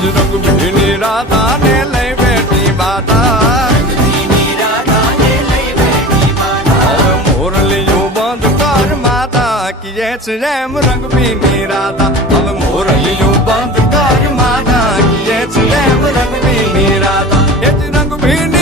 જ રંગભીની રાધા ને લઈ બેઠી બાધા મોરલિયું બંધ કર માતા કીએ છે એમ રંગભીની રાધા હવે મોરલિયું બંધ કર માતા કીએ છે એમ રંગભીની રાધા એ જ રંગભીની